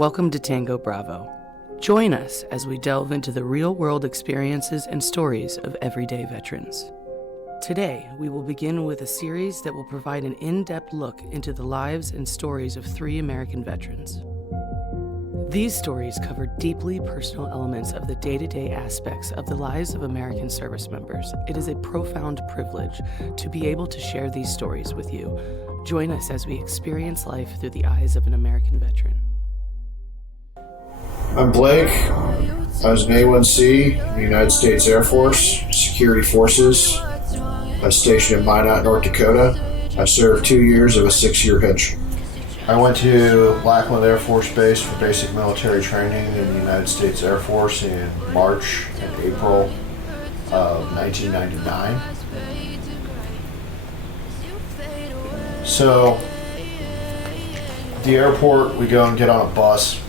Welcome to Tango Bravo. Join us as we delve into the real-world experiences and stories of everyday veterans. Today, we will begin with a series that will provide an in-depth look into the lives and stories of 3 American veterans. These stories cover deeply personal elements of the day-to-day aspects of the lives of American service members. It is a profound privilege to be able to share these stories with you. Join us as we experience life through the eyes of an American veteran. I'm Blake. I was an A1C in the United States Air Force, Security Forces. I was stationed in Minot, North Dakota. I served 2 years of a 6-year hitch. I went to Lackland Air Force Base for basic military training in the United States Air Force in March and April of 1999. So, at the airport, we go and get on a bus.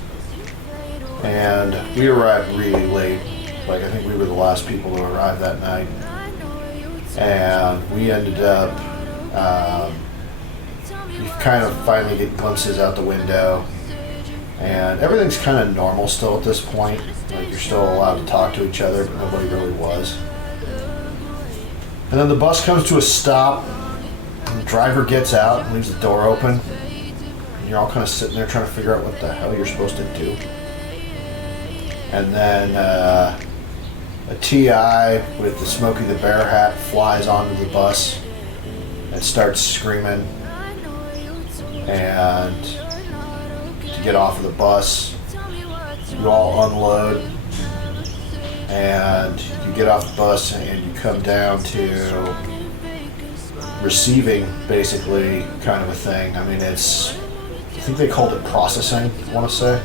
And we arrived really late. Like, I think we were the last people to arrive that night. And we ended up, you kind of finally get glimpses out the window. And everything's kind of normal still at this point. Like, you're still allowed to talk to each other, but nobody really was. And then the bus comes to a stop, and the driver gets out and leaves the door open. And you're all kind of sitting there trying to figure out what the hell you're supposed to do. And then a TI with the Smokey the Bear hat flies onto the bus and starts screaming. And to get off of the bus, you all unload and you get off the bus and you come down to receiving, basically, kind of a thing. I mean, I think they called it processing, I want to say.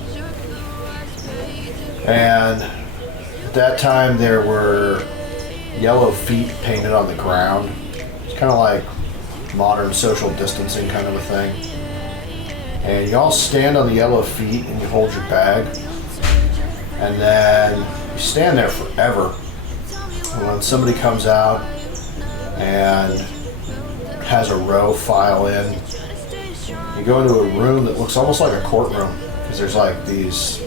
And at that time, there were yellow feet painted on the ground. It's kind of like modern social distancing kind of a thing. And you all stand on the yellow feet and you hold your bag. And then you stand there forever. And when somebody comes out and has a row file in, you go into a room that looks almost like a courtroom. Because there's like these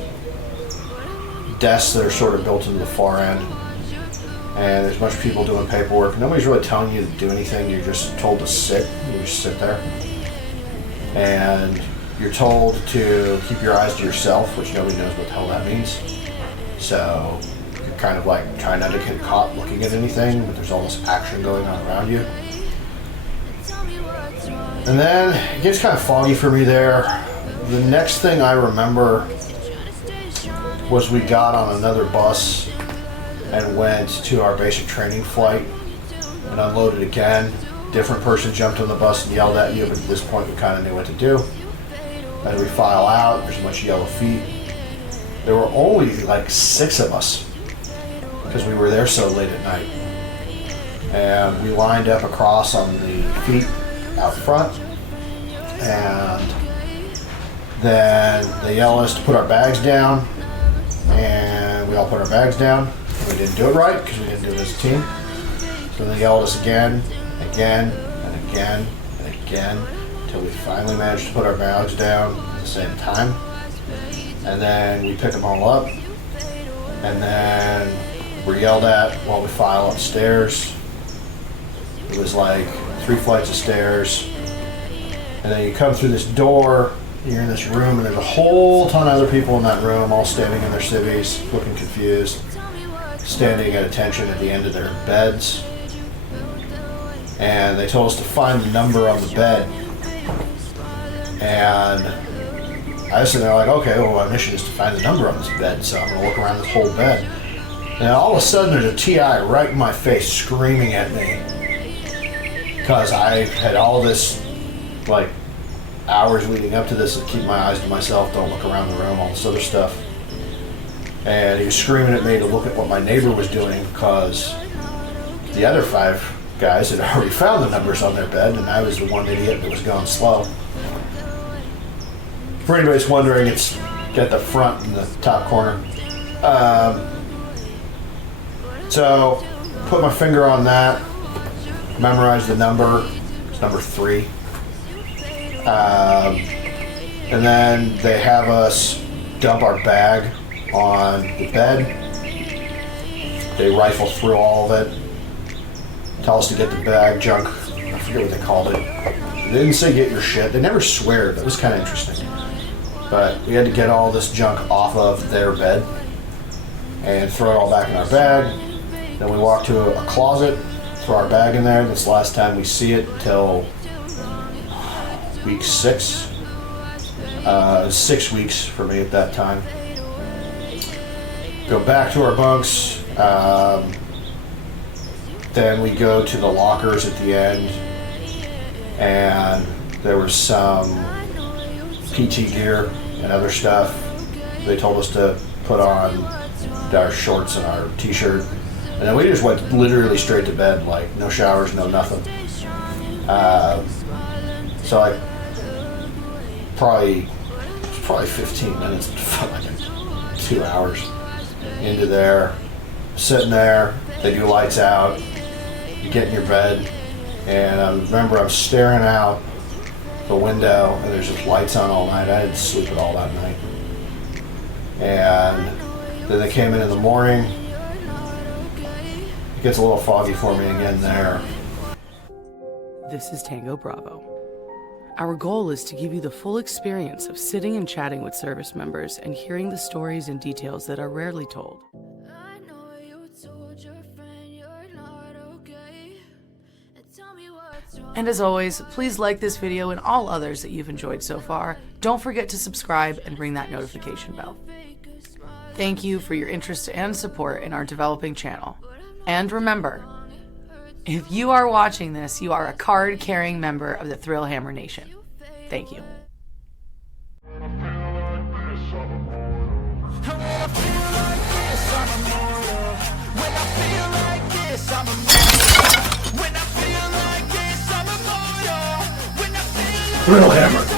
desks that are sort of built into the far end, and there's a bunch of people doing paperwork. Nobody's really telling you to do anything. You're just told to sit. You just sit there, and you're told to keep your eyes to yourself, which nobody knows what the hell that means. So you're kind of like trying not to get caught looking at anything, but there's all this action going on around you. And then it gets kind of foggy for me there. The next thing I remember was we got on another bus and went to our basic training flight and unloaded again. Different person jumped on the bus and yelled at you, but at this point we kind of knew what to do. Then we file out, there's a bunch of yellow feet. There were only like 6 of us because we were there so late at night. And we lined up across on the feet out front, and then they yelled at us to put our bags down. And we all put our bags down. We didn't do it right because we didn't do it as a team. So they yelled at us again, and again, and again, until we finally managed to put our bags down at the same time. And then we pick them all up, and then we're yelled at while we file upstairs. It was like 3 flights of stairs, and then you come through this door. You're in this room, and there's a whole ton of other people in that room, all standing in their civvies, looking confused, standing at attention at the end of their beds. And they told us to find the number on the bed. And I was sitting there like, okay, well, my mission is to find the number on this bed, so I'm going to look around this whole bed. And all of a sudden, there's a TI right in my face screaming at me because I had all this, like, hours leading up to this to keep my eyes to myself, don't look around the room, all this other stuff. And he was screaming at me to look at what my neighbor was doing because the other 5 guys had already found the numbers on their bed, and I was the one idiot that was going slow. For anybody that's wondering, it's got the front in the top corner. So, put my finger on that, memorized the number. It's number 3. And then they have us dump our bag on the bed. They rifle through all of it, tell us to get the bag, junk, I forget what they called it. They didn't say get your shit. They never swear. That was kind of interesting. But we had to get all this junk off of their bed and throw it all back in our bag. Then we walk to a closet, throw our bag in there. This last time we see it till week 6. 6 weeks for me at that time. Go back to our bunks. Then we go to the lockers at the end, and there was some PT gear and other stuff. They told us to put on our shorts and our t-shirt, and then we just went literally straight to bed, like no showers, no nothing. So I probably 15 minutes, like 2 hours into there, sitting there. They do lights out. You get in your bed, and I remember I'm staring out the window, and there's just lights on all night. I didn't sleep at all that night. And then they came in the morning. It gets a little foggy for me again there. This is Tango Bravo. Our goal is to give you the full experience of sitting and chatting with service members and hearing the stories and details that are rarely told. And as always, please like this video and all others that you've enjoyed so far. Don't forget to subscribe and ring that notification bell. Thank you for your interest and support in our developing channel. And remember, if you are watching this, you are a card-carrying member of the Thrillhammer Nation. Thank you. Thrillhammer.